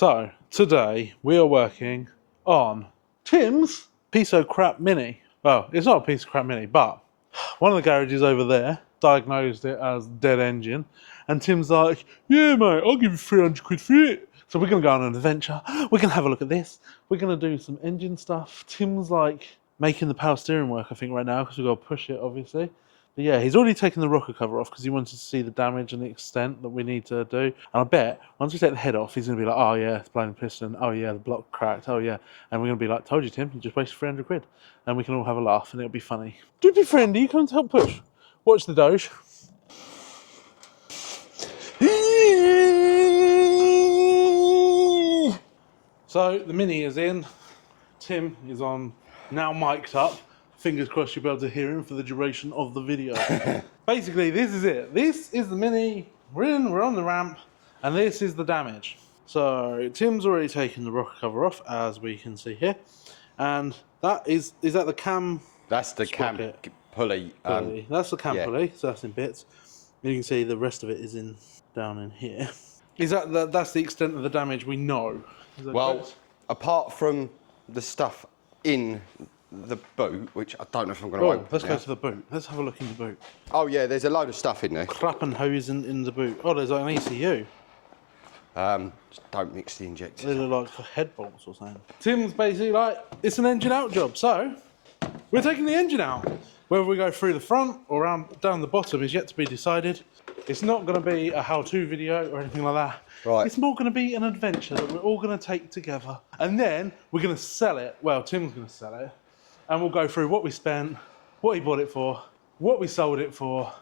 So, today we are working on Tim's piece of crap mini. Well, it's not a piece of crap mini, but one of the garages over there diagnosed it as dead engine. And Tim's like, yeah, mate, I'll give you 300 quid for it. So we're going to go on an adventure. We're going to have a look at this. We're going to do some engine stuff. Tim's like making the power steering work, I think, right now, because we've got to push it, obviously. But yeah, he's already taken the rocker cover off because he wanted to see the damage and the extent that we need to do. And I bet once we take the head off, he's going to be like, oh yeah, it's blown piston. Oh yeah, the block cracked. Oh yeah. And we're going to be like, told you, Tim, you just wasted 300 quid. And we can all have a laugh and it'll be funny. Doopy friendy, come to help push. Watch the doge. So the mini is in. Tim is on, now mic'd up. Fingers crossed you'll be able to hear him for the duration of the video. Basically, this is it. This is the mini. We're on the ramp, and this is the damage. So Tim's already taken the rocker cover off, as we can see here, and that is that the cam? That's the sprocket? cam pulley. That's the cam yeah. pulley. So that's in bits. You can see the rest of it is down in here. Is that's the extent of the damage we know? Well, correct? Apart from the stuff in the boot, which I don't know if I'm going to open. Let's go to the boot. Let's have a look in the boot. Oh yeah, there's a load of stuff in there. Crap and hose in the boot. Oh, there's like an ECU. Just don't mix the injectors. They look like head bolts or something. Tim's basically like, it's an engine out job, so we're taking the engine out. Whether we go through the front or down the bottom is yet to be decided. It's not going to be a how-to video or anything like that. Right. It's more going to be an adventure that we're all going to take together. And then we're going to sell it. Well, Tim's going to sell it. And we'll go through what we spent, what he bought it for, what we sold it for,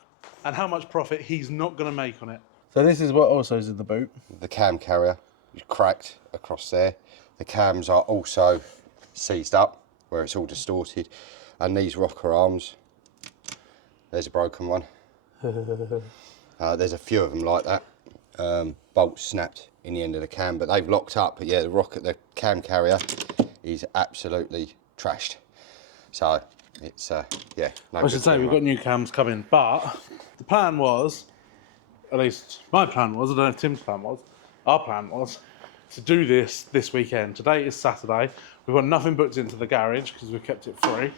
and how much profit he's not going to make on it. So this is what also is in the boot. The cam carrier is cracked across there. The cams are also seized up where it's all distorted. And these rocker arms, there's a broken one. There's a few of them like that. Bolts snapped in the end of the cam, but they've locked up. But yeah, the cam carrier is absolutely trashed. So it's yeah. No, I should say we've got new cams coming, but the plan was, at least my plan was, I don't know if Tim's plan was, our plan was to do this weekend. Today is Saturday. We've got nothing booked into the garage because we've kept it free.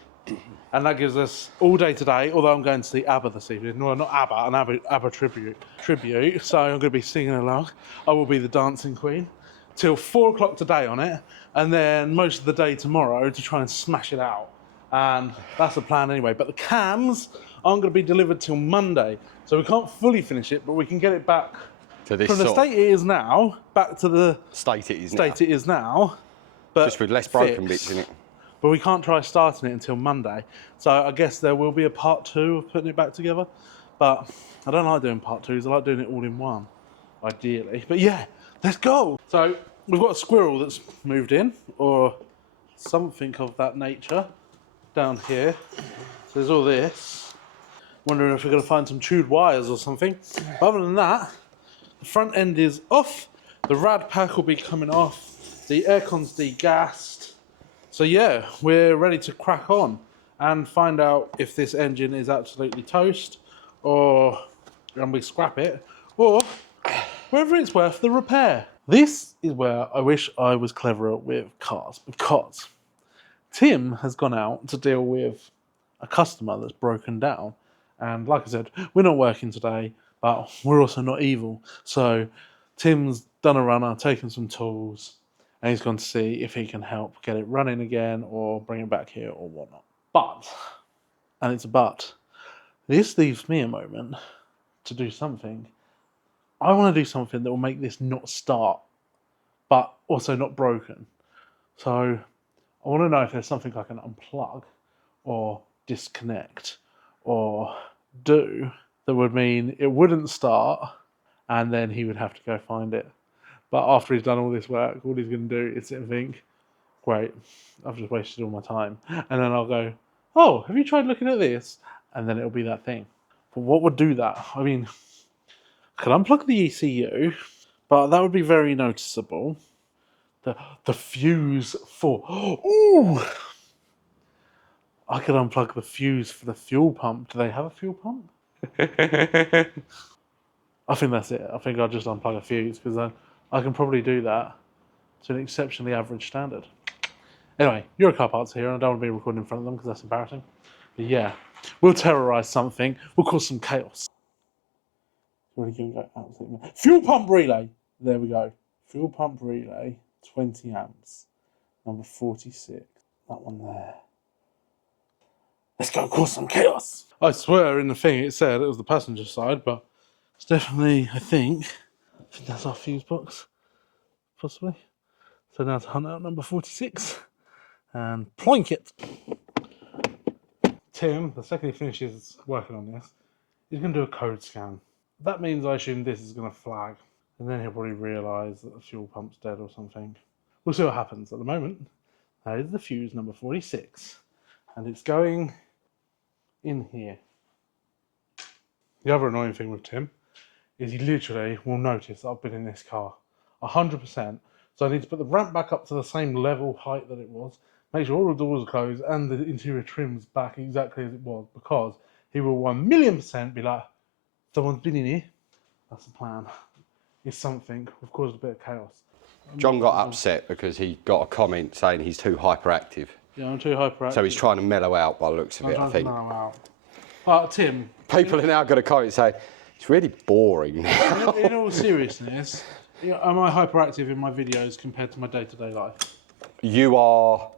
And that gives us all day today, although I'm going to see ABBA this evening. No, not ABBA, an ABBA tribute. So I'm going to be singing along. I will be the dancing queen till 4 o'clock today on it, and then most of the day tomorrow to try and smash it out. And that's the plan anyway. But the cams aren't going to be delivered till Monday, so we can't fully finish it, but we can get it back to this from the state it is now back to the state it is now. But just with less broken bits in it. But we can't try starting it until Monday. So I guess there will be a part 2 of putting it back together. But I don't like doing part 2s. I like doing it all in one, ideally. But yeah, let's go. So we've got a squirrel that's moved in, or something of that nature, down here. So there's all this. Wondering if we're going to find some chewed wires or something. But other than that, the front end is off. The rad pack will be coming off. The aircon's degassed. So yeah, we're ready to crack on and find out if this engine is absolutely toast, and we scrap it, or whether it's worth the repair. This is where I wish I was cleverer with cars, because Tim has gone out to deal with a customer that's broken down. And like I said, we're not working today, but we're also not evil. So Tim's done a runner, taken some tools, and he's gone to see if he can help get it running again or bring it back here or whatnot. But, and it's a but, this leaves me a moment to do something. I want to do something that will make this not start, but also not broken. So I want to know if there's something I can unplug or disconnect or do that would mean it wouldn't start and then he would have to go find it. But after he's done all this work, all he's going to do is sit and think, great, I've just wasted all my time. And then I'll go, oh, have you tried looking at this? And then it'll be that thing. But what would do that? I mean, I could unplug the ECU, but that would be very noticeable. The fuse for... Ooh! I could unplug the fuse for the fuel pump. Do they have a fuel pump? I think that's it. I think I'll just unplug a fuse because I can probably do that. to an exceptionally average standard. Anyway, Eurocar parts here, and I don't want to be recording in front of them because that's embarrassing. But yeah, we'll terrorise something. We'll cause some chaos. Really going to go absolutely mad. Fuel pump relay. There we go. Fuel pump relay, 20 amps. Number 46. That one there. Let's go cause some chaos. I swear in the thing it said it was the passenger side, but it's definitely, I think that's our fuse box. Possibly. So now to hunt out number 46. And ploink it. Tim, the second he finishes working on this, he's going to do a code scan. That means I assume this is going to flag. And then he'll probably realise that the fuel pump's dead or something. We'll see what happens. At the moment, that is the fuse number 46. And it's going in here. The other annoying thing with Tim is he literally will notice that I've been in this car 100%. So I need to put the ramp back up to the same level height that it was, make sure all the doors are closed and the interior trim's back exactly as it was, because he will 1,000,000% be like, someone's been in here. That's the plan. It's something. We've caused a bit of chaos. John got upset because he got a comment saying he's too hyperactive. Yeah, I'm too hyperactive. So he's trying to mellow out by the looks of it, I think. Tim. People are now going to comment say, it's really boring now. In all seriousness, am I hyperactive in my videos compared to my day-to-day life? You are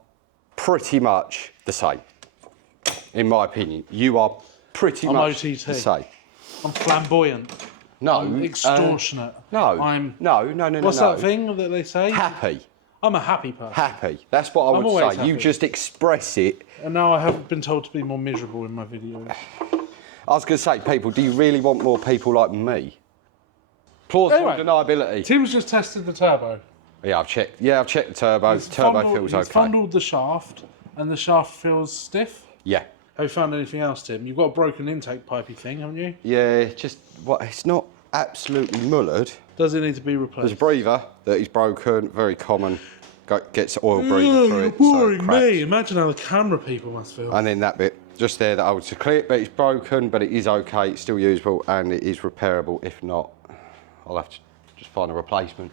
pretty much the same, in my opinion. You are pretty much OTT. the same. I'm flamboyant. No. I'm extortionate. No. No. What's that thing that they say? Happy. I'm a happy person. Happy. That's what I would say. Happy. You just express it. And now I have been told to be more miserable in my videos. I was going to say, people, do you really want more people like me? Plausible deniability. Tim's just tested the turbo. Yeah, I've checked. Yeah, I've checked the turbo. Turbo feels okay. He's fondled the shaft, and the shaft feels stiff. Yeah. Have you found anything else, Tim? You've got a broken intake pipey thing, haven't you? Yeah, just it's not absolutely mullered. Does it need to be replaced? There's a breather that is broken, very common. Gets oil breather through it. Boring so me. Imagine how the camera people must feel. And then that bit just there that I would clear, but it's broken, but it is okay. It's still usable and it is repairable. If not, I'll have to just find a replacement.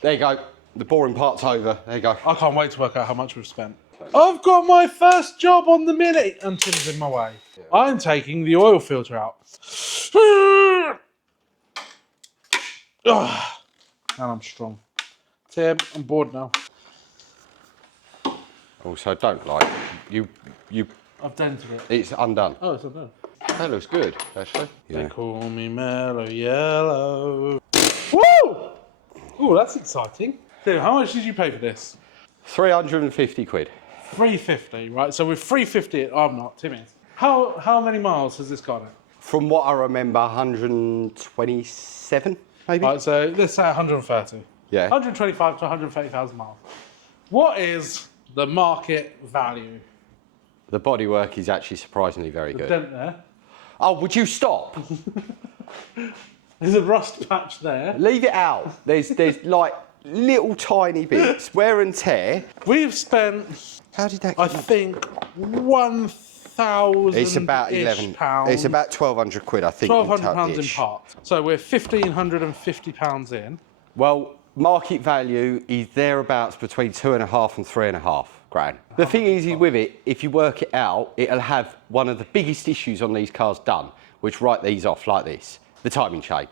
There you go. The boring part's over. There you go. I can't wait to work out how much we've spent. I've got my first job on the minute, and Tim's in my way. Yeah. I'm taking the oil filter out. And I'm strong. Tim, I'm bored now. Also, don't like you. I've dented it. It's undone. Oh, it's undone. That looks good, actually. They call me Mellow Yellow. Woo! Oh, that's exciting. Tim, how much did you pay for this? 350 quid. 350, right? So with 350, I'm not. Tim is. How many miles has this gone at? From what I remember, 127, maybe. Right, so let's say 130. Yeah. 125 to 130,000 miles. What is the market value? The bodywork is actually surprisingly very good. Dent there. Oh, would you stop? There's a rust patch there. Leave it out. There's like little tiny bits, wear and tear. We've spent. How did that? I think 1,000. It's about 11 pounds. It's about 1,200 quid, I think. £1,200 in parts. So we're £1,550 in. Well, market value is thereabouts between 2.5 and 3.5 grand. The thing is with it, if you work it out, it'll have one of the biggest issues on these cars done, which write these off like this: the timing chain.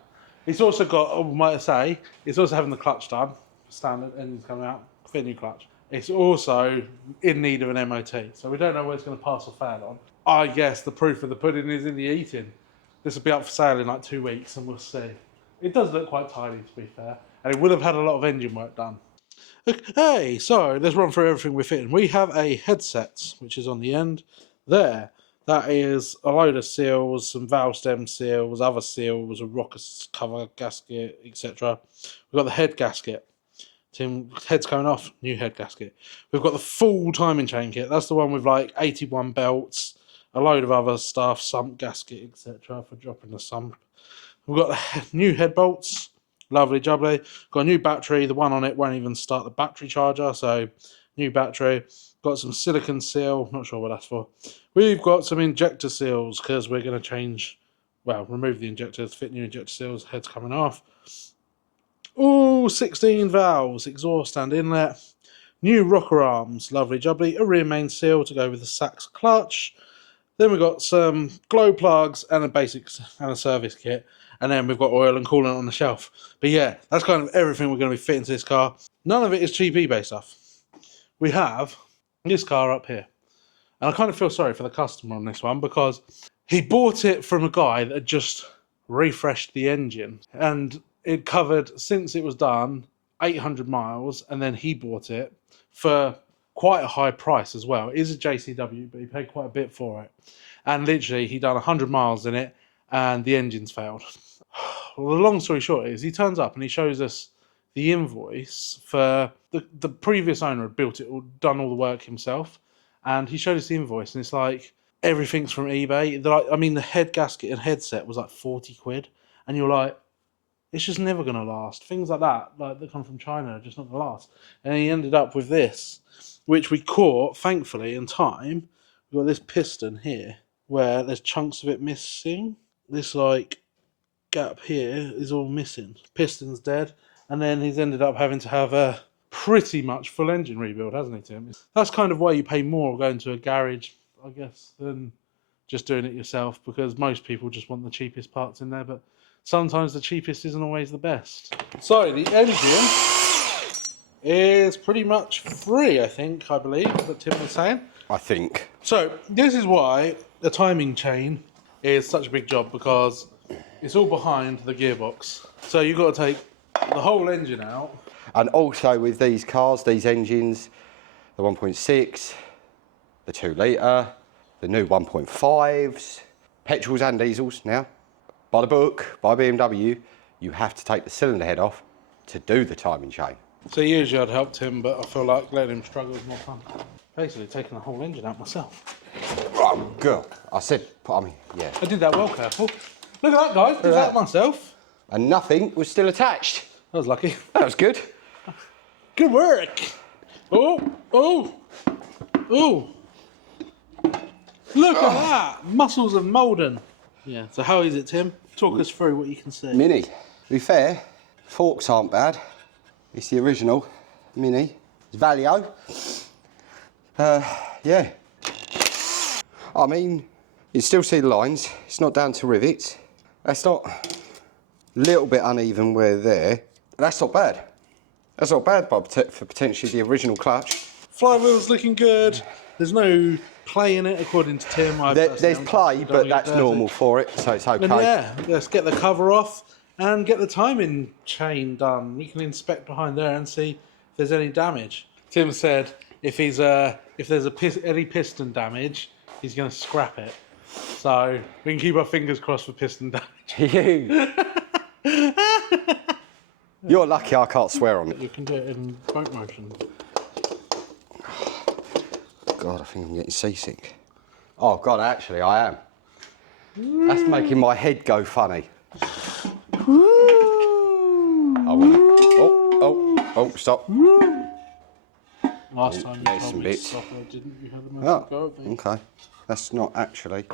It's also got, I might say, it's also having the clutch done. Standard engines coming out, fit new clutch. It's also in need of an MOT, so we don't know where it's going to pass or fail on. I guess the proof of the pudding is in the eating. This will be up for sale in like 2 weeks, and we'll see. It does look quite tidy, to be fair, and it would have had a lot of engine work done. Okay, so let's run through everything we're fitting. We have a headset, which is on the end there. That is a load of seals, some valve stem seals, other seals, a rocker cover gasket, etc. We've got the head gasket. Tim, head's coming off, new head gasket. We've got the full timing chain kit. That's the one with like 81 belts, a load of other stuff, sump gasket, etc. for dropping the sump. We've got the new head bolts, lovely jubbly. Got a new battery. The one on it won't even start the battery charger, so new battery. Got some silicon seal, not sure what that's for. We've got some injector seals because we're going to remove the injectors, fit new injector seals, head's coming off. All 16 valves, exhaust and inlet. New rocker arms, lovely jubbly. A rear main seal to go with the Sachs clutch. Then we've got some glow plugs and a basics and a service kit. And then we've got oil and coolant on the shelf. But yeah, that's kind of everything we're going to be fitting to this car. None of it is cheap eBay stuff. We have this car up here. And I kind of feel sorry for the customer on this one because he bought it from a guy that had just refreshed the engine. And it covered, since it was done, 800 miles. And then he bought it for quite a high price as well. It is a JCW, but he paid quite a bit for it. And literally, he done 100 miles in it and the engine's failed. Well, the long story short is he turns up and he shows us the invoice for the previous owner had built it, or done all the work himself. And he showed us the invoice and it's like, everything's from eBay. I mean, the head gasket and headset was like 40 quid. And you're like, it's just never going to last. Things like that come from China, are just not going to last. And he ended up with this, which we caught, thankfully, in time. We've got this piston here, where there's chunks of it missing. This, like, gap here is all missing. Piston's dead. And then he's ended up having to have a pretty much full engine rebuild, hasn't he, Tim? That's kind of why you pay more going to a garage, I guess, than just doing it yourself, because most people just want the cheapest parts in there, but sometimes the cheapest isn't always the best. So the engine is pretty much free, I believe, that Tim was saying. I think. So this is why the timing chain is such a big job, because it's all behind the gearbox. So you've got to take the whole engine out. And also with these cars, these engines, the 1.6, the 2 litre, the new 1.5s, petrols and diesels now. By the book, by BMW, you have to take the cylinder head off to do the timing chain. So usually I'd helped him, but I feel like letting him struggle is more fun. Basically taking the whole engine out myself. Oh, God. Yeah. I did that well, careful. Look at that, guys. Did that myself. And nothing was still attached. That was lucky. That was good. Good work. Oh. Look at that. Muscles of Malden. Yeah, so how is it, Tim? Talk us through what you can see. Mini. To be fair, forks aren't bad. It's the original Mini. It's Valio. Yeah. I mean, you still see the lines. It's not down to rivets. That's not a little bit uneven where there. That's not bad. That's not bad, Bob, for potentially the original clutch. Flywheel's looking good. There's no play in it, according to Tim. There's play, but that's normal for it, so it's okay. And yeah, let's get the cover off and get the timing chain done. We can inspect behind there and see if there's any damage. Tim said if there's any piston damage, he's going to scrap it. So we can keep our fingers crossed for piston damage. You're lucky I can't swear on it. You can do it in boat motion. God, I think I'm getting seasick. Oh God, actually I am. That's making my head go funny. Oh, stop. Last time you told me to stop, didn't you? Had a massive go at me. Okay. That's not actually.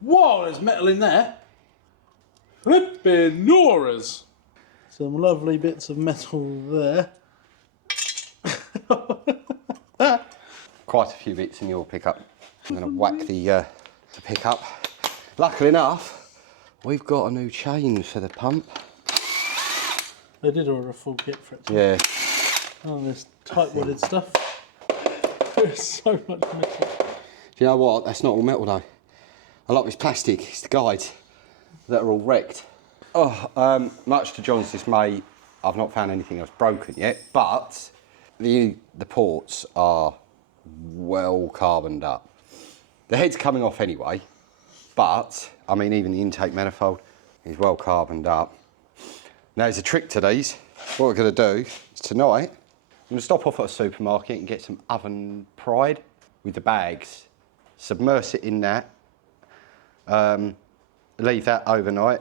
Whoa, there's metal in there. Flippin' Noras. Some lovely bits of metal there. Quite a few bits in your pickup. I'm going to whack the pickup. Luckily enough, we've got a new chain for the pump. They did order a full kit for it. Yeah. Oh, this tight-wadded stuff. There's so much metal. Do you know what? That's not all metal though. A lot of it's plastic. It's the guides that are all wrecked. Oh, much to John's dismay, I've not found anything else broken yet, but the ports are well carboned up. The head's coming off anyway, but I mean even the intake manifold is well carboned up. Now there's a trick to these. What we're going to do is tonight, I'm going to stop off at a supermarket and get some oven pride with the bags, submerge it in that, leave that overnight,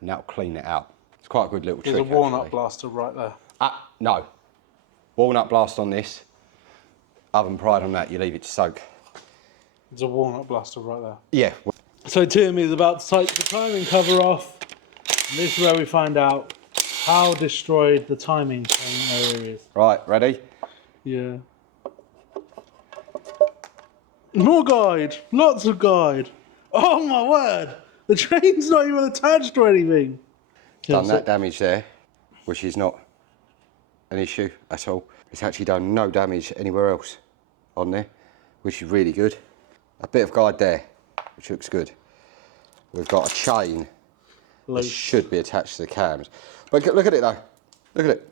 and that'll clean it out. It's quite a good little trick. There's a walnut actually. blaster right there. No. Walnut blast on this, oven pride on that, you leave it to soak. There's a walnut blaster right there. Yeah. So Tim is about to take the timing cover off. And this is where we find out How destroyed the timing chain there is. Right, ready? Yeah. More guide! Lots of guide! Oh my word! The train's not even attached to anything! Done that damage there, which is not an issue at all. It's actually done no damage anywhere else on there, which is really good. A bit of guide there, which looks good. We've got a chain that should be attached to the cams. But look at it though. Look at it.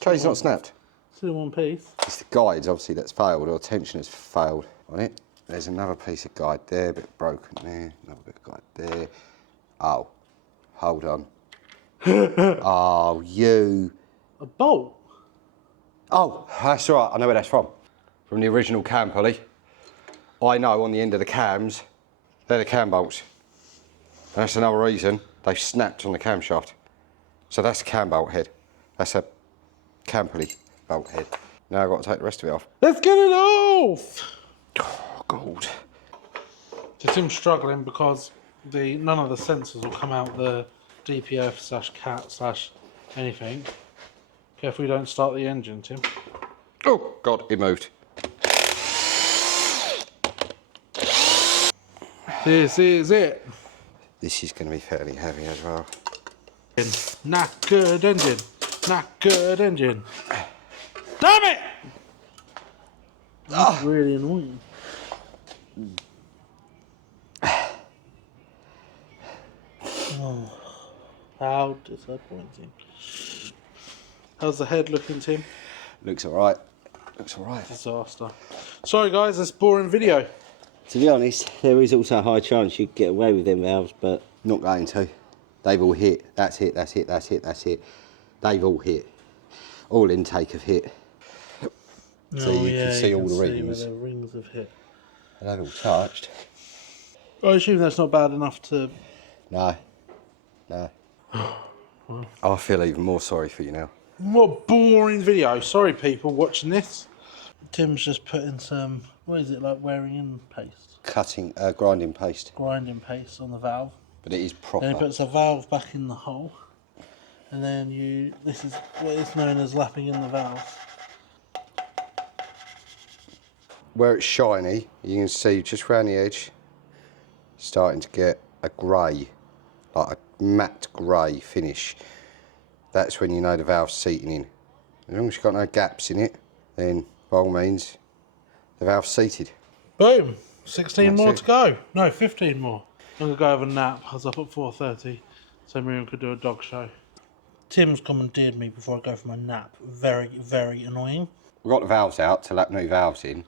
Chain's not snapped. It's in one piece. It's the guides, obviously, that's failed, or tension has failed on it. There's another piece of guide there, a bit broken there, another bit of guide there. Oh, hold on. Oh, you. A bolt? Oh, that's right, I know where that's from. From the original cam pulley. I know on the end of the cams, they're the cam bolts. And that's another reason they've snapped on the camshaft. So that's a cam bolt head. That's a cam pulley bolt head. Now I've got to take the rest of it off. Let's get it off! Oh, God. Just him struggling because none of the sensors will come out the DPF/cat/ anything. Careful you don't start the engine, Tim. Oh, God, it moved. This is it. This is going to be fairly heavy as well. Not good engine. Not good engine. Damn it! That's really annoying. Oh, how disappointing. How's the head looking, Tim? Looks alright. Looks alright. Disaster. Sorry guys, this boring video. To be honest, there is also a high chance you'd get away with them valves, but Not going to. They've all hit. That's hit, that's hit, that's hit, that's hit. They've all hit. All intake have hit. So you can see all the rings. Where the rings have hit. And they've all touched. I assume that's not bad enough to... No. No. I feel even more sorry for you now. What a boring video. Sorry people watching this. Tim's just putting some, what is it, like wearing in paste? Cutting, grinding paste. Grinding paste on the valve. But it is proper. Then he puts a valve back in the hole. And then this is what is known as lapping in the valve. Where it's shiny, you can see just around the edge, starting to get a grey, like a matte grey finish. That's when you know the valve's seating in. As long as you've got no gaps in it, then by all means, the valve's seated. Boom. 16 That's more it. to go. No, 15 more. I'm going to go have a nap. I was up at 4:30 so Miriam could do a dog show. Tim's commandeered me before I go for my nap. Very, very annoying. We've got the valves out to lap new valves in.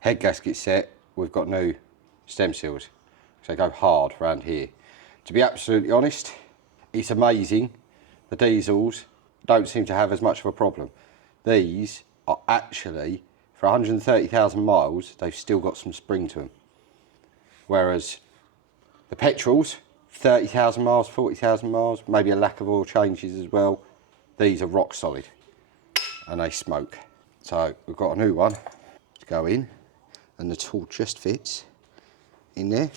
Head gasket set, we've got new stem seals. So they go hard around here. To be absolutely honest, it's amazing. The diesels don't seem to have as much of a problem. These are actually, for 130,000 miles, they've still got some spring to them. Whereas the petrols, 30,000 miles, 40,000 miles, maybe a lack of oil changes as well. These are rock solid and they smoke. So we've got a new one to go in and the tool just fits in there.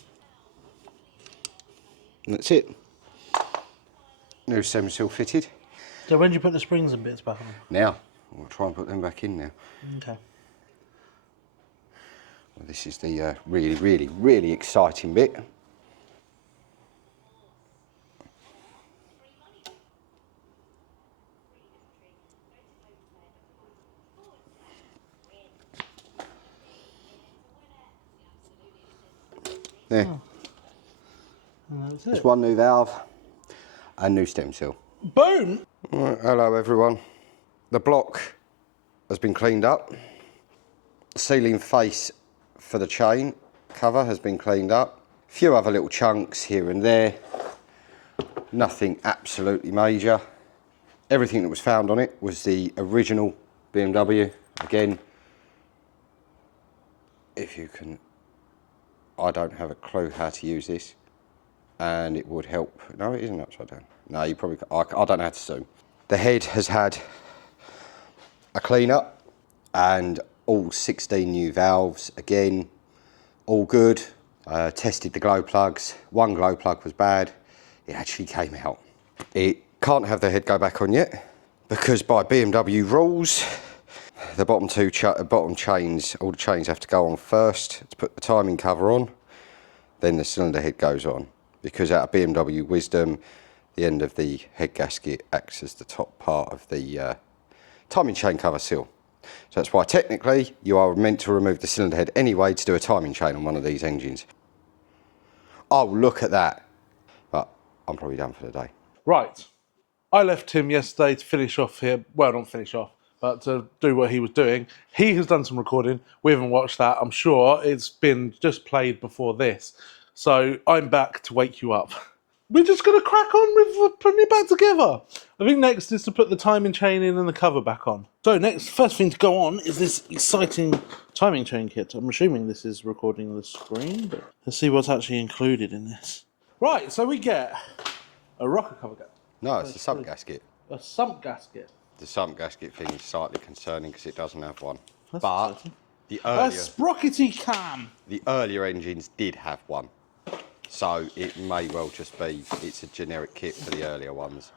And that's it. New stem seal fitted. So when do you put the springs and bits back on? Now, we'll try and put them back in now. Okay. Well, this is the really, really, really exciting bit. There. Oh. And that's There's it. one new valve and new stem seal. Boom! Right, hello everyone. The block has been cleaned up. The sealing face for the chain cover has been cleaned up. A few other little chunks here and there. Nothing absolutely major. Everything that was found on it was the original BMW. Again, if you can, I don't have a clue how to use this, and it would help. No, it isn't upside down. No, you probably, I don't know how to zoom. The head has had a clean up and all 16 new valves. Again, all good. Tested the glow plugs. One glow plug was bad. It actually came out. It Can't have the head go back on yet, because by BMW rules, the bottom bottom chains, all the chains have to go on first to put the timing cover on, then the cylinder head goes on. Because out of BMW wisdom, the end of the head gasket acts as the top part of the timing chain cover seal. So that's why technically you are meant to remove the cylinder head anyway to do a timing chain on one of these engines. Oh, look at that. But I'm probably done for the day. Right. I left him yesterday to finish off here. Well, not finish off, but to do what he was doing. He has done some recording. We haven't watched that. I'm sure it's been just played before this. So I'm back to wake you up. We're just going to crack on with putting it back together. I think next is to put the timing chain in and the cover back on. So next, first thing to go on is this exciting timing chain kit. I'm assuming this is recording the screen, but let's see what's actually included in this. Right, so we get a rocker cover gasket. No, it's the sump gasket. A sump gasket. The sump gasket thing is slightly concerning because it doesn't have one. That's but exciting. the A earlier, sprockety cam. the earlier engines did have one. So it may well just be, it's a generic kit for the earlier ones.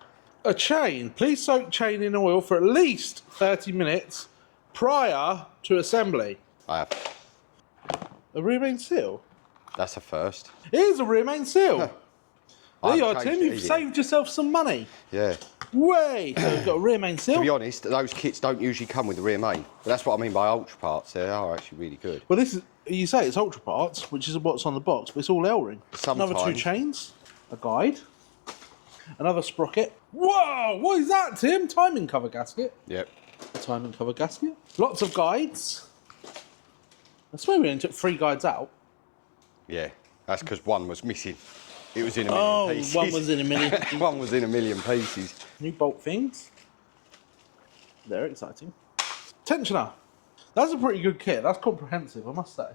A chain. Please soak chain in oil for at least 30 minutes prior to assembly. I have. A rear main seal. That's a first. Here's a rear main seal. There you are, I've Tim. changed it, You've easy. saved yourself some money. Yeah. Way. So we've got a rear main To seal. be honest, those kits don't usually come with the rear main. But that's what I mean by ultra parts. They are actually really good. Well, this is, you say it's ultra parts, which is what's on the box, but it's all L-ring. Another 2 Sometimes. chains, a guide, another sprocket. Whoa, what is that, Tim? Timing cover gasket. Yep. A timing cover gasket. Lots of guides. I swear we only took 3 guides out. Yeah. That's because one was missing. It was in a million pieces. One was in a million. One was in a million pieces. New bolt things. They're exciting. Tensioner. That's a pretty good kit. That's comprehensive, I must say.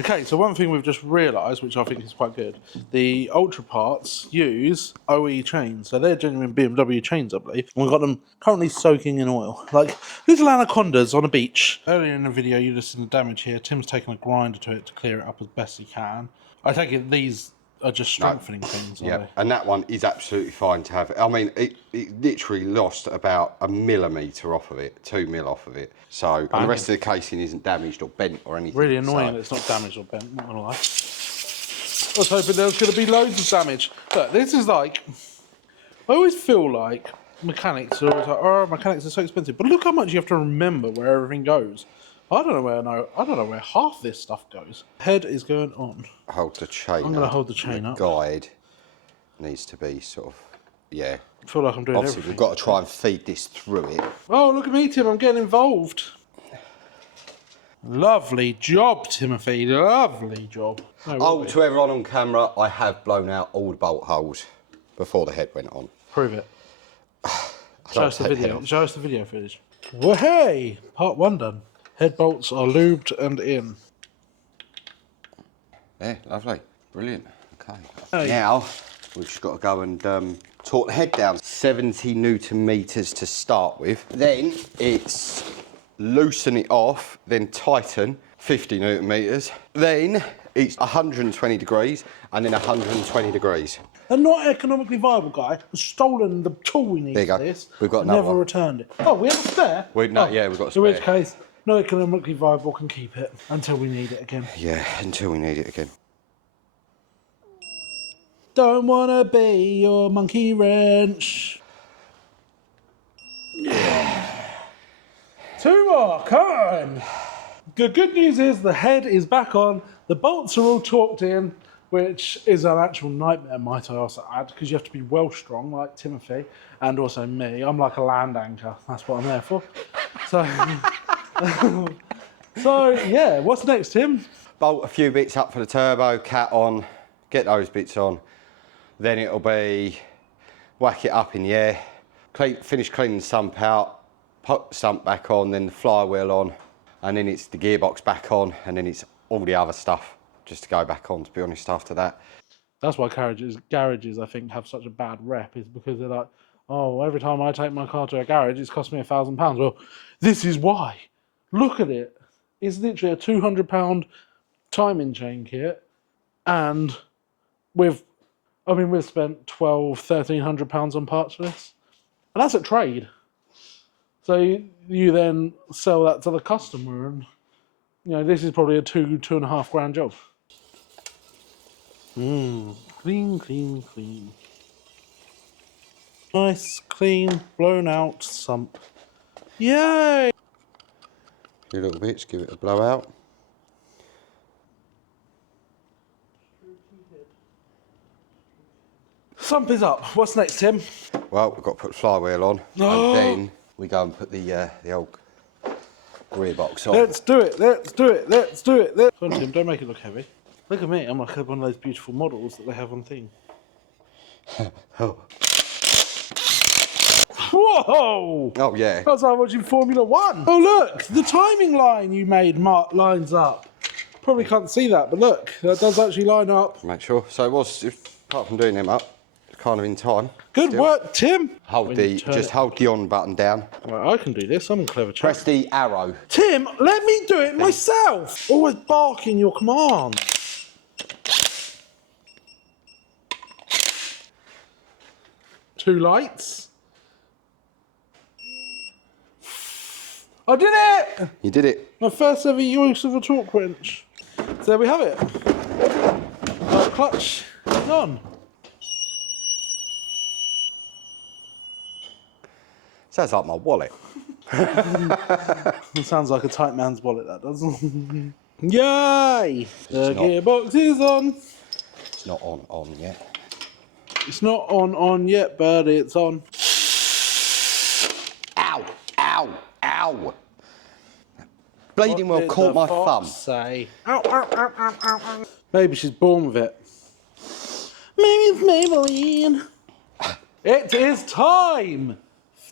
Okay, so one thing we've just realised, which I think is quite good, the Ultra parts use OE chains. So they're genuine BMW chains, I believe. And we've got them currently soaking in oil. Like little anacondas on a beach. Earlier in the video, you just seen the damage here. Tim's taken a grinder to it to clear it up as best he can. I take it these are just strengthening things, are Yeah, they? and that one is absolutely fine to have. I mean, it literally lost about a millimetre off of it, 2 mil off of it. So, and the rest of the casing isn't damaged or bent or anything. Really annoying that it's not damaged or bent, not gonna lie. I was hoping there was gonna be loads of damage. Look, this is like, I always feel like mechanics are always like, oh, mechanics are so expensive. But look how much you have to remember where everything goes. I don't know where half this stuff goes. Head is going on. Hold the chain. I'm gonna up. hold the chain up. Guide needs to be sort of, yeah. I feel like I'm doing Obviously, everything. we've got to try and feed this through it. Oh, look at me, Tim, I'm getting involved. Lovely job, Timothy, lovely job. No, Oh, really. to everyone on camera, I have blown out all the bolt holes before the head went on. Prove it. Show Don't us the take the head video. off. Show us the video footage. Well, hey, part 1 done. Head bolts are lubed and in. Yeah, lovely. Brilliant. Okay. Hey. Now, we've just got to go and torque the head down. 70 Newton meters to start with. Then it's loosen it off, then tighten, 50 Newton meters. Then it's 120 degrees and then 120 degrees. A not economically viable guy has stolen the tool we need There you for go. this. We've got and another never one. returned it. Oh, we have a spare? Yeah, we've got a In which spare. case, not economically viable can keep it until we need it again. Yeah, until we need it again. Don't wanna be your monkey wrench. Yeah. 2 more, come on. The good news is the head is back on. The bolts are all torqued in, which is an actual nightmare, might I also add, because you have to be well strong, like Timothy, and also me. I'm like a land anchor. That's what I'm there for. So, so yeah. What's next, Tim? Bolt a few bits up for the turbo, cat on, get those bits on. Then it'll be whack it up in the air, finish cleaning the sump out, put the sump back on, then the flywheel on, and then it's the gearbox back on, and then it's all the other stuff just to go back on, to be honest, after that. That's why garages, I think, have such a bad rep, is because they're like, oh, every time I take my car to a garage, it's cost me £1,000. Well, this is why. Look at it. It's literally a £200 timing chain kit, and we've spent £1,200, £1,300 on parts for this. And that's at trade. So you then sell that to the customer, and you know this is probably a $2.5 grand job. Clean, clean, clean. Nice, clean, blown out sump. Yay! A few little bits, give it a blowout. Sump is up. What's next, Tim? Well, we've got to put the flywheel on, and then we go and put the old Gearbox on. Let's do it. Let's do it. Let's do it. Come on, Tim. Don't make it look heavy. Look at me. I'm like one of those beautiful models that they have on thing. Oh. Whoa! Oh yeah. That's like watching Formula One. Oh look, the timing line you made lines up. Probably can't see that, but look, that does actually line up. Make sure. So it was, apart from doing them up, kind of in time. Good still. work, Tim. Hold the on button down. Right, I can do this. I'm a clever chap. Press the arrow. Tim, let me do it myself. Always barking your commands. Two lights. I did it! You did it. My first ever use of a torque wrench. So there we have it. Our clutch is on. Sounds like my wallet. It sounds like a tight man's wallet, that does. Yay! The not. gearbox is on. It's not on yet. It's not on yet, but it's on. Ow! Ow! Ow! Bleeding well What did caught the my fox thumb. say? Ow, ow, ow, ow, ow, ow. Maybe she's born with it. Maybe it's Maybelline. It is time!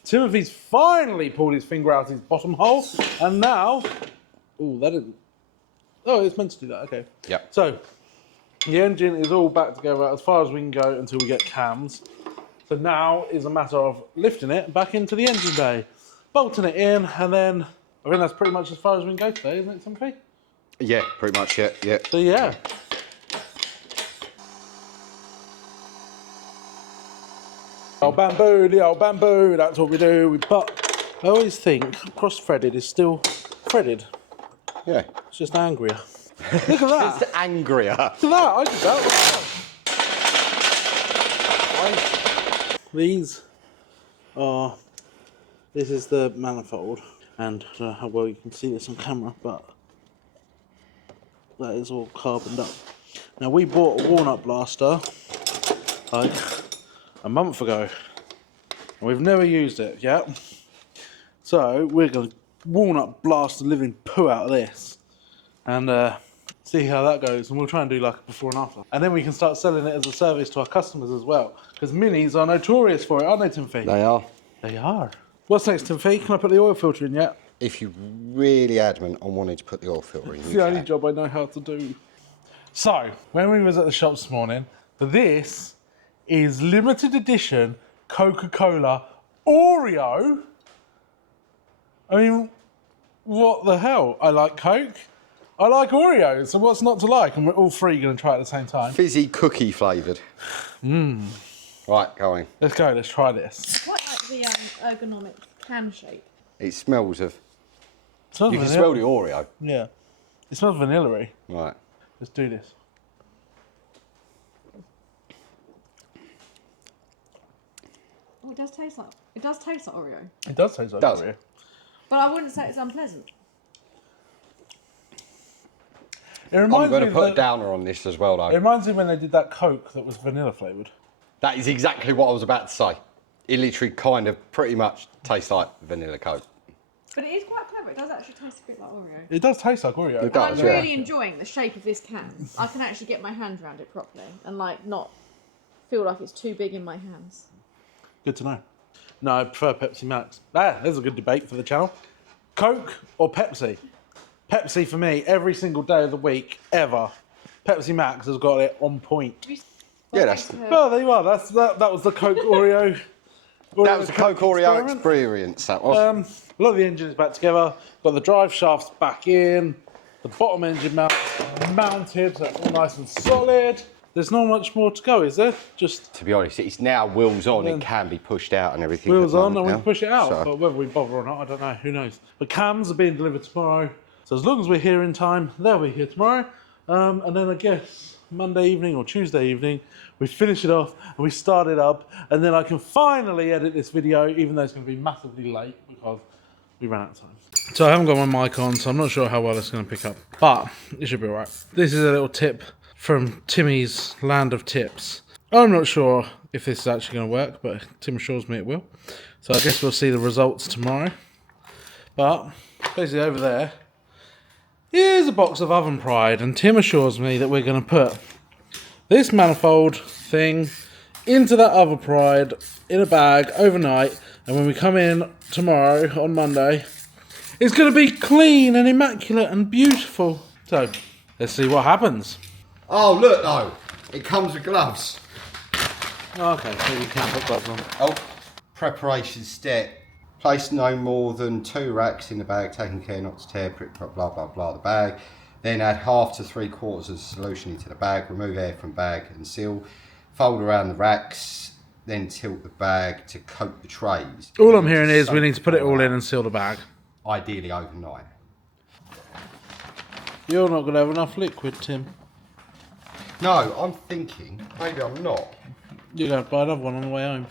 Timothy's finally pulled his finger out his bottom hole, and now... Oh, that didn't... Oh, it's meant to do that, okay. Yep. So, the engine is all back together as far as we can go until we get cams. So now is a matter of lifting it back into the engine bay, bolting it in, and then I think that's pretty much as far as we can go today, isn't it, Timothy? Yeah, pretty much, yeah. So yeah. The old bamboo, that's what we do. But I always think cross-threaded is still threaded. Yeah. It's just angrier. Look at that. It's angrier. Look at that, I did that. These are, this is the manifold, and I don't know how well you can see this on camera, but that is all carboned up. Now we bought a Walnut blaster like a month ago, and we've never used it yet. So we're going to Walnut blast the living poo out of this, and see how that goes, and we'll try and do like a before and after. And then we can start selling it as a service to our customers as well, because minis are notorious for it, aren't they, Timothy? They are. They are. What's next, Timothy? Can I put the oil filter in yet? If you're really adamant on wanting to put the oil filter in, It's you the only can. job I know how to do. So, when we was at the shop this morning, this is limited edition Coca-Cola Oreo. I mean, what the hell? I like Coke. I like Oreos, so what's not to like? And we're all three going to try it at the same time. Fizzy cookie flavoured. Right, going. Let's go, let's try this. Quite like the ergonomic can shape. It smells of... It smells You can vanilla. smell the Oreo. Yeah. It smells vanilla-y. Right. Let's do this. Oh, it does taste like Oreo, It does taste like Does. Oreo. but I wouldn't say it's unpleasant. It I'm reminds going me to of put the- a downer on this as well, It though. reminds me when they did that Coke that was vanilla flavoured. That is exactly what I was about to say. It literally kind of pretty much tastes like vanilla Coke. But it is quite clever. It does actually taste a bit like Oreo. It does taste like Oreo. It does. I'm yeah. really enjoying the shape of this can. I can actually get my hand around it properly and like not feel like it's too big in my hands. Good to know. No, I prefer Pepsi Max. There's a good debate for the channel. Coke or Pepsi? Pepsi for me, every single day of the week, ever. Pepsi Max has got it on point. Yeah, that's... Well, there you are. That was the Coke Oreo. That was the Coke Oreo experiment. experience, that was. A lot of the engine is back together. Got the drive shafts back in. The bottom engine mount mounted, so it's all nice and solid. There's not much more to go, is there? Just To be honest, it's now wheels on. Yeah. It can be pushed out and everything. wheels at the on and moment we now. can push it out. So- But whether we bother or not, I don't know. Who knows? But cams are being delivered tomorrow. So as long as we're here in time, they'll be here tomorrow. And then I guess Monday evening or Tuesday evening, we finish it off and we start it up. And then I can finally edit this video, even though it's going to be massively late because we ran out of time. So I haven't got my mic on, so I'm not sure how well it's going to pick up. But it should be alright. This is a little tip from Timmy's Land of Tips. I'm not sure if this is actually going to work, but Tim assures me it will. So I guess we'll see the results tomorrow. But basically over there, here's a box of Oven Pride, and Tim assures me that we're going to put this manifold thing into that Oven Pride in a bag overnight, and when we come in tomorrow on Monday, it's going to be clean and immaculate and beautiful. So let's see what happens. Oh, look though, it comes with gloves. Okay, so you can put gloves on. Oh, preparation step. Place no more than 2 racks in the bag, taking care not to tear, prick, blah, blah, blah, the bag. Then add 1/2 to 3/4 of the solution into the bag, remove air from bag and seal. Fold around the racks, then tilt the bag to coat the trays. All I'm hearing is we need to put it all in and seal the bag. Ideally overnight. You're not going to have enough liquid, Tim. No, I'm thinking, maybe I'm not. You're going to buy another one on the way home.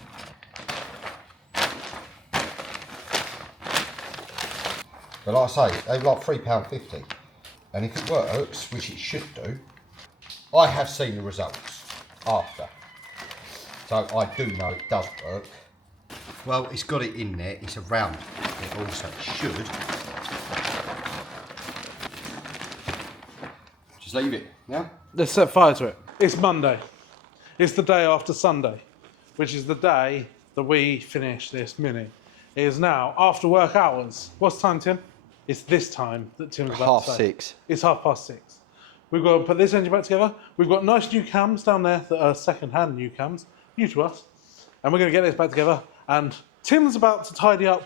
But like I say, they're like £3.50. And if it works, which it should do, I have seen the results after. So I do know it does work. Well, it's got it in there, it's around it also should. Just leave it, yeah? Let's set fire to it. It's Monday. It's the day after Sunday, which is the day that we finish this mini. It is now after work hours. What's time, Tim? It's this time that Tim's about to say. 6:30. It's 6:30. We've got to put this engine back together. We've got nice new cams down there that are second-hand new cams, new to us. And we're going to get this back together. And Tim's about to tidy up.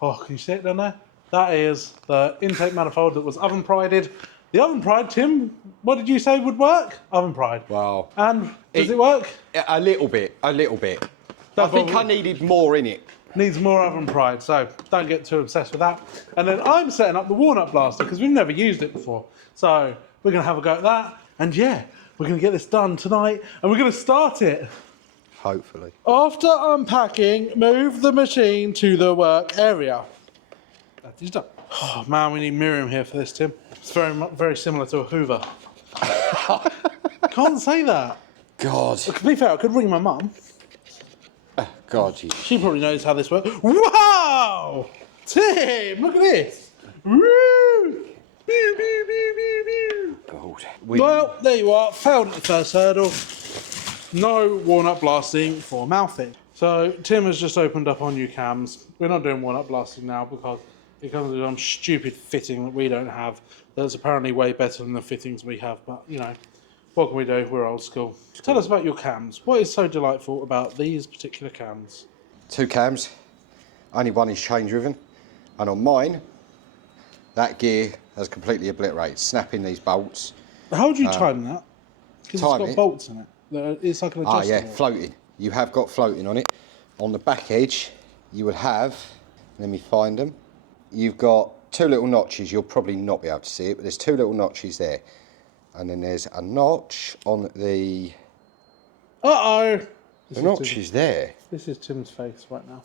Oh, can you see it down there? That is the intake manifold that was oven prided. The oven pride, Tim, what did you say would work? Oven pride. Wow. And does it work? A little bit, a little bit. I That's think what I needed more in it. Needs more oven pride, so don't get too obsessed with that. And then I'm setting up the Walnut blaster because we've never used it before. So we're going to have a go at that. And yeah, we're going to get this done tonight and we're going to start it. Hopefully. After unpacking, move the machine to the work area. That is done. Oh man, we need Miriam here for this, Tim. It's very similar to a Hoover. Can't say that. God. To be fair, I could ring my mum. God, you. She probably knows how this works. Wow! Tim, look at this. Woo! God. Well, there you are. Failed at the first hurdle. No Walnut blasting for mouthing. So Tim has just opened up our new cams. We're not doing Walnut blasting now because it comes with some stupid fitting that we don't have. That's apparently way better than the fittings we have. But you know, what can we do? We're old school. Tell us about your cams. What is so delightful about these particular cams? 2 cams. Only one is chain driven. And on mine, that gear has completely obliterated. Snapping these bolts. How would you time that? Because it's time got it? bolts in it. It's like an adjustable. Ah, yeah, floating. You have got floating on it. On the back edge, you will have, let me find them. You've got 2 little notches. You'll probably not be able to see it, but there's 2 little notches there. And then there's a notch on the... Uh-oh! The notch is there. This is Tim's face right now.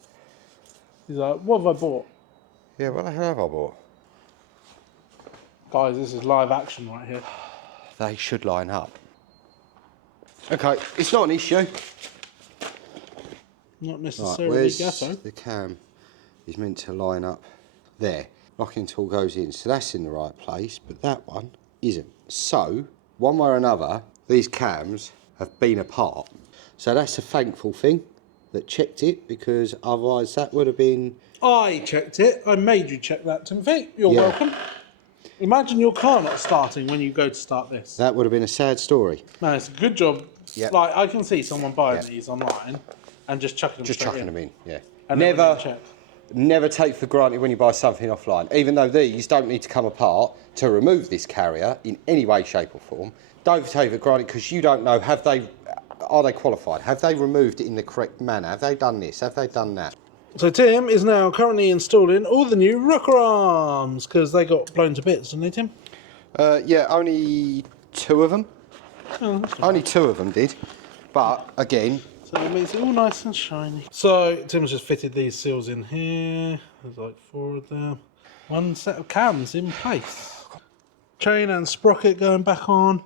He's like, what have I bought? Yeah, what the hell have I bought? Guys, this is live action right here. They should line up. Okay, it's not an issue. Not Right, necessarily where's ghetto. the cam is meant to line up there. Locking tool goes in, so that's in the right place, but that one isn't. So, one way or another, these cams have been apart. So that's a thankful thing that checked it, because otherwise that would have been... I checked it. I made you check that, Timothy. You're Yeah. welcome. Imagine your car not starting when you go to start this. That would have been a sad story. Man, it's a good job. Yep. Like, I can see someone buying Yep. these online and just chucking them Just straight chucking them in, yeah. And then we're Never, gonna check. never take for granted when you buy something offline. Even though these don't need to come apart to remove this carrier in any way, shape or form, don't take for granted because you don't know, are they qualified? Have they removed it in the correct manner? Have they done this? Have they done that? So Tim is now currently installing all the new rocker arms because they got blown to bits, didn't they, Tim? Yeah, only 2 of them. Oh, that's not Only bad. 2 of them did. But again, So it makes it all nice and shiny. So Tim's just fitted these seals in here. There's like 4 of them. 1 set of cams in place. Chain and sprocket going back on.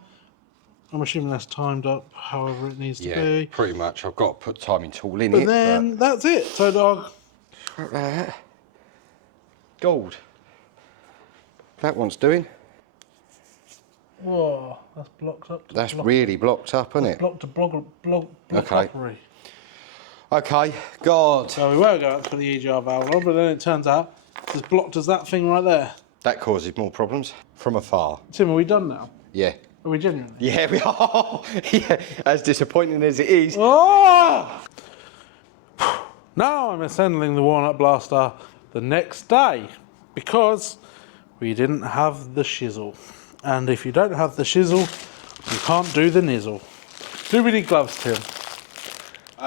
I'm assuming that's timed up however it needs to yeah, be. pretty much. I've got to put timing tool in But it. then that's it. So dog. Look at that. Gold. That one's doing. Whoa, that's blocked up. That's really blocked up, isn't it? Blocked to Okay. blockery. Okay, God. So we were going for the EGR valve on, but then it turns out it's as blocked as that thing right there. That causes more problems from afar. Tim, are we done now? Yeah. Are we genuinely? Yeah, we are. Yeah, as disappointing as it is. Oh! Now I'm assembling the Walnut Blaster the next day because we didn't have the shizzle. And if you don't have the shizzle, you can't do the nizzle. Do we need gloves, Tim?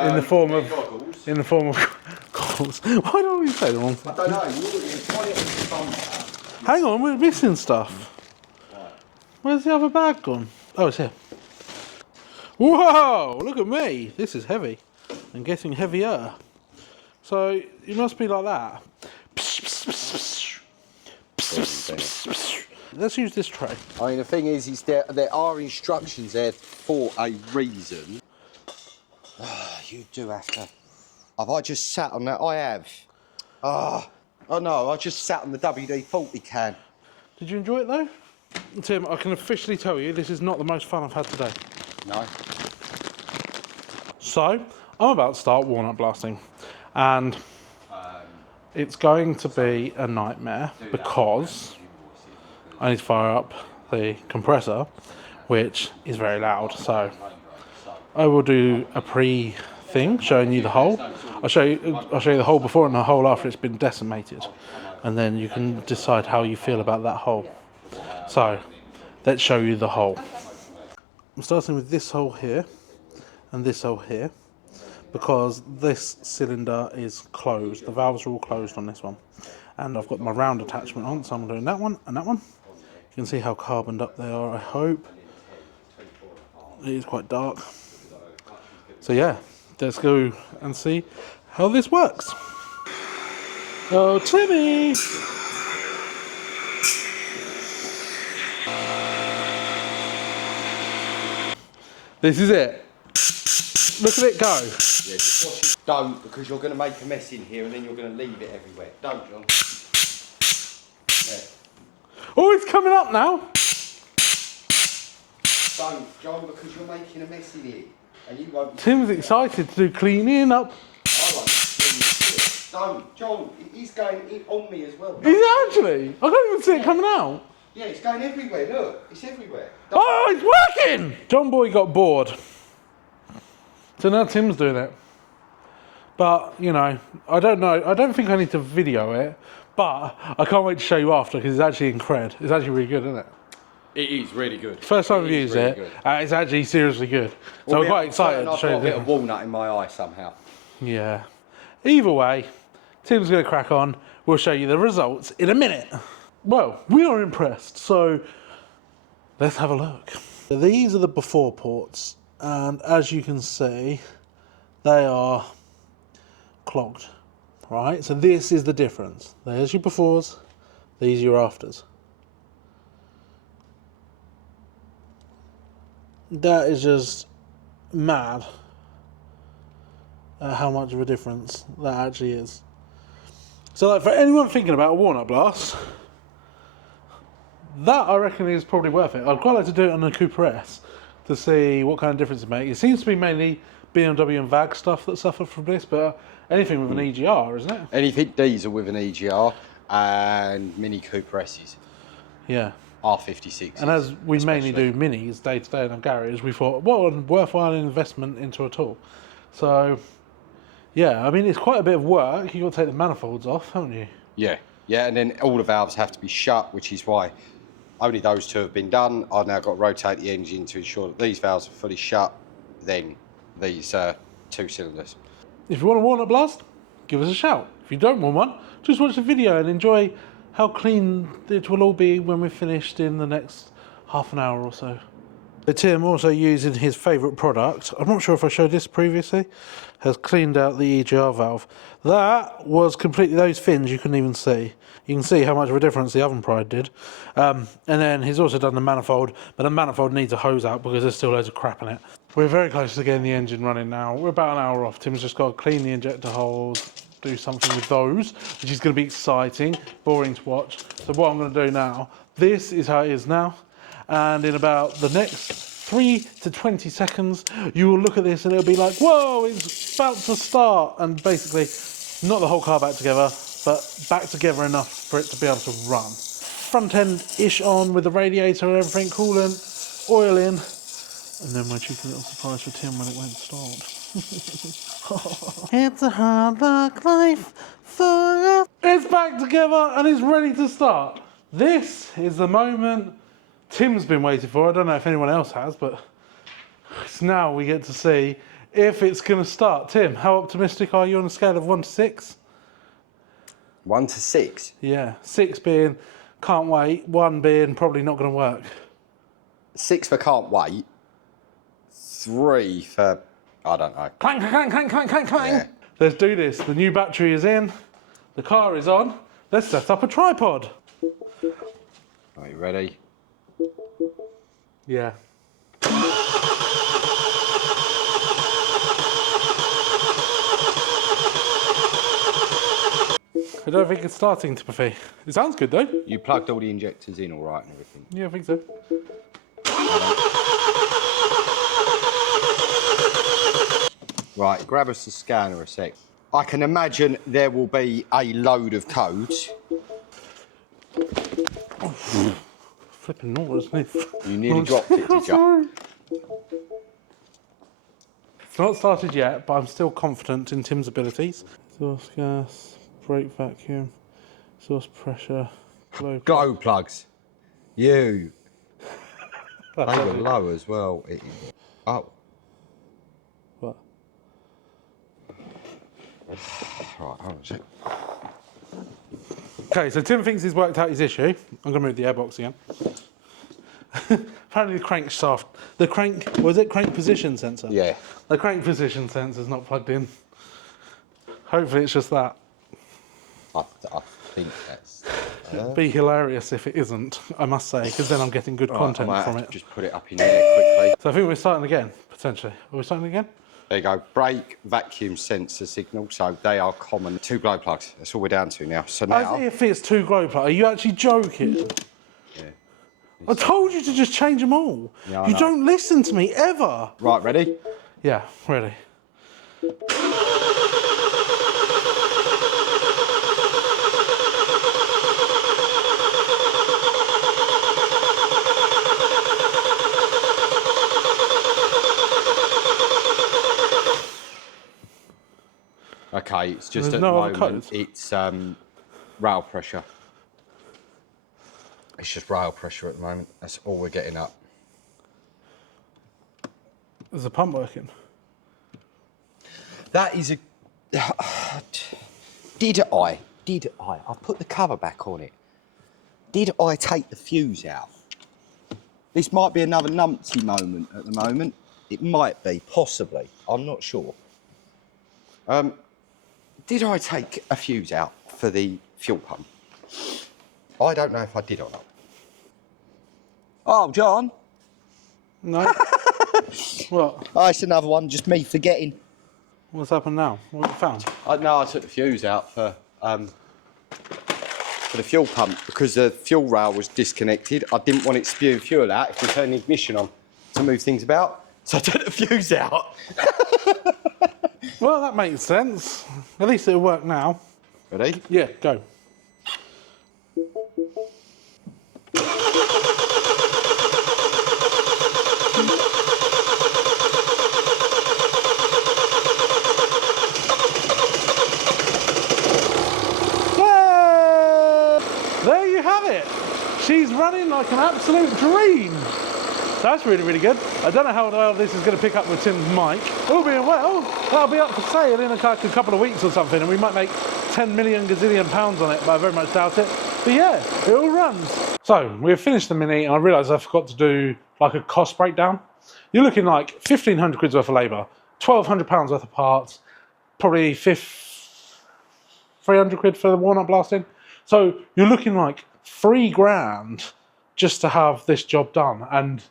In the form of goggles. In the form of goggles. Why don't we say the wrong thing? I don't know. You're trying to somewhere. Hang on, we're missing stuff. Where's the other bag gone? Oh, it's here. Whoa! Look at me. This is heavy and getting heavier. So it must be like that. Let's use this tray. I mean, the thing is there are instructions there for a reason. You do have to. Have I just sat on that? I have. Oh no, I just sat on the WD-40 can. Did you enjoy it though? Tim, I can officially tell you this is not the most fun I've had today. No. So, I'm about to start walnut blasting, and it's going to be a nightmare because I need to fire up the compressor, which is very loud. So, I will do a pre-thing showing you the hole. I'll show you the hole before and the hole after it's been decimated, and then you can decide how you feel about that hole. So, let's show you the hole. I'm starting with this hole here and this hole here because this cylinder is closed. The valves are all closed on this one. And I've got my round attachment on, so I'm doing that one and that one. You can see how carboned up they are, I hope. It is quite dark. So yeah, let's go and see how this works. Oh, Timmy! This is it. Look at it go. Yeah, just watch it. Don't, because you're going to make a mess in here and then you're going to leave it everywhere. Don't, John. Yeah. Oh, it's coming up now. Don't, John, because you're making a mess in here. And you won't be... Tim's excited to do cleaning up. I won't be it. Don't, John, he's going in on me as well. Is it actually? I can't even see it coming out. Yeah, it's going everywhere, look. It's everywhere. Oh, it's working! John Boy got bored. So now Tim's doing it. But, you know, I don't think I need to video it, but I can't wait to show you after because it's actually incredible. It's actually really good, isn't it? It is really good. First time I've is used really it, good. it's actually seriously good. So I'm quite excited to show you I've got a bit the of walnut in my eye somehow. Yeah. Either way, Tim's going to crack on. We'll show you the results in a minute. Well, we are impressed, so let's have a look. These are the before ports, and as you can see, they are clogged, right? So this is the difference. There's your befores, these are your afters. That is just mad at how much of a difference that actually is. So like for anyone thinking about a walnut blast, that I reckon is probably worth it. I'd quite like to do it on a Cooper S to see what kind of difference it makes. It seems to be mainly BMW and VAG stuff that suffer from this, but anything with an EGR, isn't it? Anything diesel with an EGR and Mini Cooper S's. Yeah. R56. And as we mainly do minis day to day in our garage, we thought, what a worthwhile investment into a tool. So, Yeah, I mean, it's quite a bit of work. You've got to take the manifolds off, haven't you? Yeah, yeah, and then all the valves have to be shut, which is why only those two have been done. I've now got to rotate the engine to ensure that these valves are fully shut, then these 2 cylinders. If you want a Walnut blast, give us a shout. If you don't want one, just watch the video and enjoy how clean it will all be when we're finished in the next half an hour or so. Tim, also using his favourite product, I'm not sure if I showed this previously, has cleaned out the EGR valve. That was completely, those fins you couldn't even see. You can see how much of a difference the oven pride did. And then he's also done the manifold, but the manifold needs a hose out because there's still loads of crap in it. We're very close to getting the engine running now. We're about an hour off. Tim's just got to clean the injector holes, do something with those, which is going to be exciting, boring to watch. So what I'm going to do now, this is how it is now. And in about the next 3 to 20 seconds, you will look at this and it'll be like, whoa, it's about to start. And basically, not the whole car back together, but back together enough for it to be able to run. Front end-ish on with the radiator and everything, coolant, oil in. And then my cheeky little surprise for Tim when it won't start. It's a hard luck life for us. It's back together and it's ready to start. This is the moment Tim's been waiting for. I don't know if anyone else has, but it's now we get to see if it's going to start. Tim, how optimistic are you on a scale of 1 to 6? 1 to 6? Yeah, 6 being can't wait, 1 being probably not going to work. 6 for can't wait, 3 for, I don't know. Clank, clank, clank, clank, clank, clank. Yeah. Let's do this. The new battery is in. The car is on. Let's set up a tripod. Are you ready? Yeah. I don't think it's starting, Timothy. It sounds good though. You plugged all the injectors in all right and everything? Yeah, I think so. Right, grab us the scanner a sec. I can imagine there will be a load of codes. Flipping naughty, isn't it? You nearly dropped it, did you? It's not started yet, but I'm still confident in Tim's abilities. Exhaust gas, brake vacuum, exhaust pressure, Glow plugs. You. They were low as well. Oh. What? Right, hold on a sec. Okay, so Tim thinks he's worked out his issue. I'm going to move the airbox again. Apparently the crankshaft, crank position sensor? Yeah. The crank position sensor's not plugged in. Hopefully it's just that. I think that's... It'd be hilarious if it isn't, I must say, because then I'm getting good content I might from have it. to just put it up in there quickly. So I think we're starting again, potentially. Are we starting again? There you go. Brake vacuum sensor signal. So they are common. 2 glow plugs. That's all we're down to now. So now... As if it's 2 glow plugs. Are you actually joking? Yeah. I told you to just change them all. Yeah, I you know. don't listen to me, ever. Right, ready? Yeah, ready. Okay, it's just There's at no the other moment, codes? it's rail pressure. It's just rail pressure at the moment. That's all we're getting up. Is the pump working? That is a... Did I? I put the cover back on it. Did I take the fuse out? This might be another numpty moment at the moment. It might be, possibly. I'm not sure. Did I take a fuse out for the fuel pump? I don't know if I did or not. Oh, John. No. What? Oh, it's another one, just me forgetting. What's happened now? What have you found? No, I took the fuse out for the fuel pump because the fuel rail was disconnected. I didn't want it spewing fuel out if we turned the ignition on to move things about. So I took the fuse out. Well, that makes sense. At least it'll work now. Ready? Yeah, go. she's running like an absolute dream. That's really, really good. I don't know how well this is going to pick up with Tim's mic. All being well, that'll be up for sale in a couple of weeks or something, and we might make 10 million gazillion pounds on it, but I very much doubt it. But yeah, it all runs. So we've finished the Mini, and I realised I forgot to do like a cost breakdown. You're looking like 1,500 quid's worth of labour, 1,200 pounds worth of parts, probably 300 quid for the Walnut blasting. So you're looking like 3 grand just to have this job done. And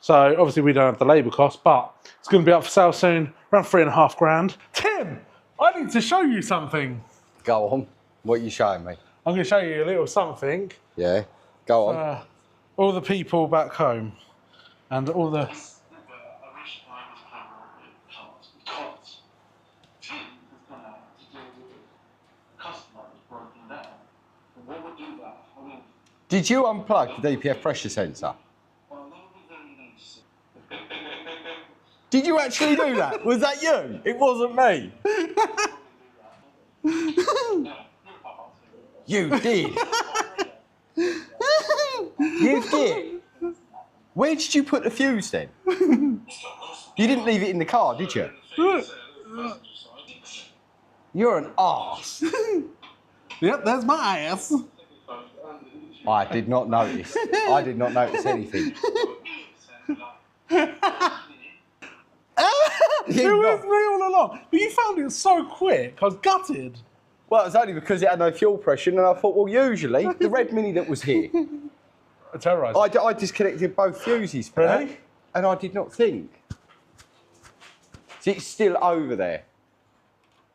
so obviously we don't have the labour cost, but it's going to be up for sale soon, around 3.5 grand. Tim, I need to show you something. Go on. What are you showing me? I'm going to show you a little something. Yeah. Go on. All the people back home and all the... Did you unplug the DPF pressure sensor? Did you actually do that? Was that you? It wasn't me. You did. You did. Where did you put the fuse then? You didn't leave it in the car, did you? You're an arse. Yep, there's my ass. I did not notice. I did not notice anything. It was me all along. But you found it so quick, I was gutted. Well, it was only because it had no fuel pressure, and I thought, well, usually, the red Mini that was here, I terrorised. I disconnected both fuses for Really? that, and I did not think. So it's still over there.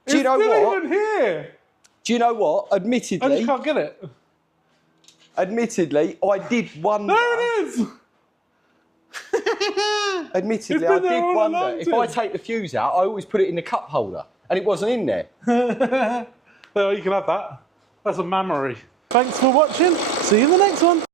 Do you know still what? even here. Do you know what? I just can't get it. Admittedly, I did wonder. There it is. Admittedly, It's I been there did all wonder. along, If Tim. I take the fuse out, I always put it in the cup holder, and it wasn't in there. Well, you can have that. That's a memory. Thanks for watching. See you in the next one.